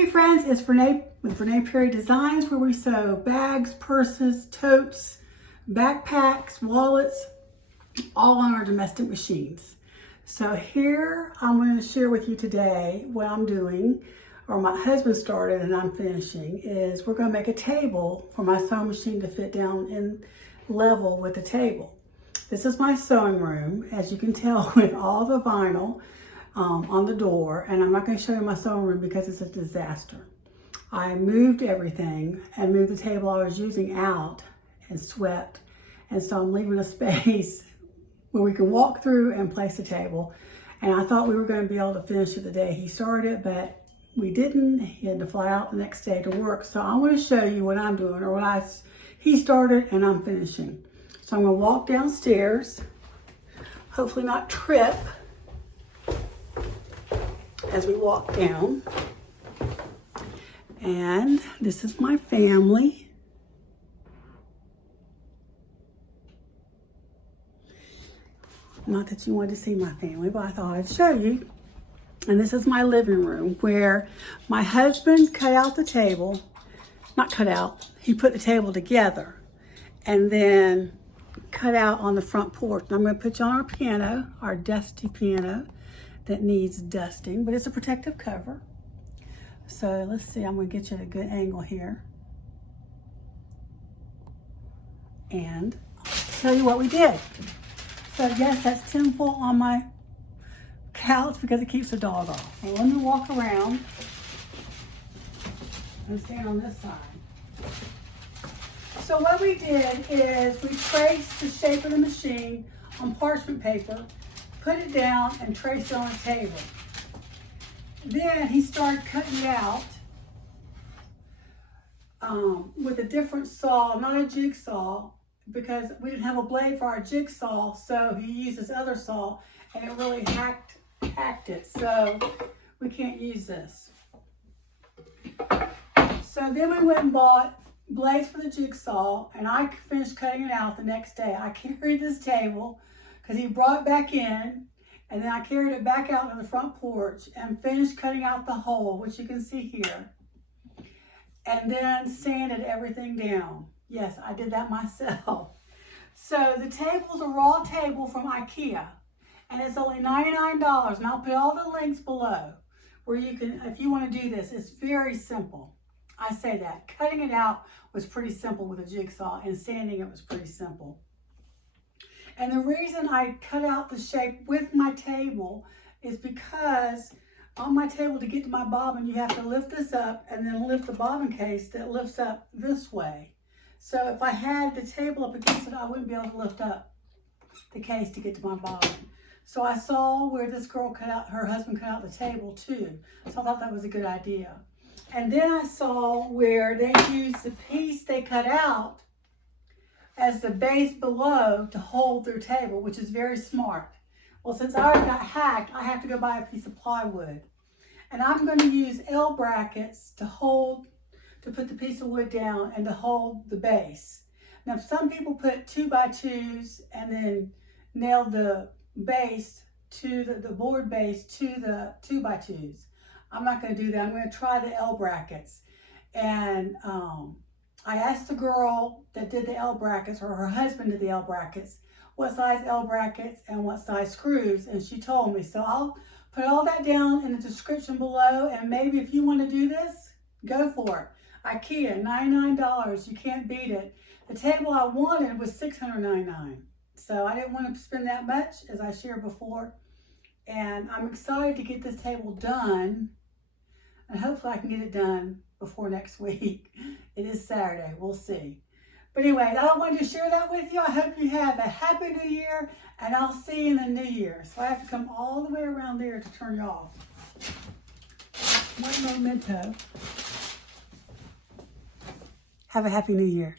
Hey friends, it's Renee with Renee Perry Designs, where we sew bags, purses, totes, backpacks, wallets, all on our domestic machines. So here I'm going to share with you today what I'm doing, or my husband started and I'm finishing, is we're going to make a table for my sewing machine to fit down in level with the table. This is my sewing room, as you can tell with all the vinyl on the door, and I'm not going to show you my sewing room because it's a disaster. I moved everything and moved the table I was using out and swept, and so I'm leaving a space where we can walk through and place the table. And I thought we were going to be able to finish it the day he started, but we didn't. He had to fly out the next day to work. So I want to show you what I'm doing, or what he started and I'm finishing. So I'm going to walk downstairs, hopefully not trip as we walk down. And this is my family. Not that you wanted to see my family, but I thought I'd show you. And this is my living room, where my husband cut out the table. Not cut out, he put the table together and then cut out on the front porch. And I'm going to put you on our piano, our dusty piano that needs dusting, but it's a protective cover. So let's see, I'm going to get you at a good angle here. And I'll tell you what we did. So yes, that's tinfoil on my couch because it keeps the dog off. Well, let me walk around and stand on this side. So what we did is we traced the shape of the machine on parchment paper, put it down, and traced it on a table. Then he started cutting it out with a different saw, not a jigsaw, because we didn't have a blade for our jigsaw, so he used his other saw, and it really hacked it, so we can't use this. So then we went and bought blades for the jigsaw, and I finished cutting it out the next day. I carried this table because he brought it back in, and then I carried it back out to the front porch and finished cutting out the hole, which you can see here, and then sanded everything down. Yes, I did that myself. So the table's a raw table from IKEA, and it's only $99, and I'll put all the links below where you can, if you want to do this. It's very simple. I say that. Cutting it out was pretty simple with a jigsaw, and sanding it was pretty simple. And the reason I cut out the shape with my table is because on my table, to get to my bobbin, you have to lift this up and then lift the bobbin case that lifts up this way. So if I had the table up against it, I wouldn't be able to lift up the case to get to my bobbin. So I saw where this girl cut out, her husband cut out the table too. So I thought that was a good idea. And then I saw where they used the piece they cut out as the base below to hold their table, which is very smart. Well, since I already got hacked, I have to go buy a piece of plywood. And I'm going to use L brackets to put the piece of wood down and to hold the base. Now, some people put 2x2s and then nail the base to the board base to the 2x2s. I'm not going to do that. I'm going to try the L brackets. And I asked the girl that did the L brackets, or her husband did the L brackets, what size L brackets and what size screws, and she told me. So I'll put all that down in the description below, and maybe if you want to do this, go for it. IKEA, $99, you can't beat it. The table I wanted was $699, so I didn't want to spend that much, as I shared before, and I'm excited to get this table done, and hopefully I can get it done before next week. It is Saturday, we'll see. But anyway, I wanted to share that with you. I hope you have a happy new year, and I'll see you in the new year. So I have to come all the way around there to turn you off. One memento. Have a happy new year.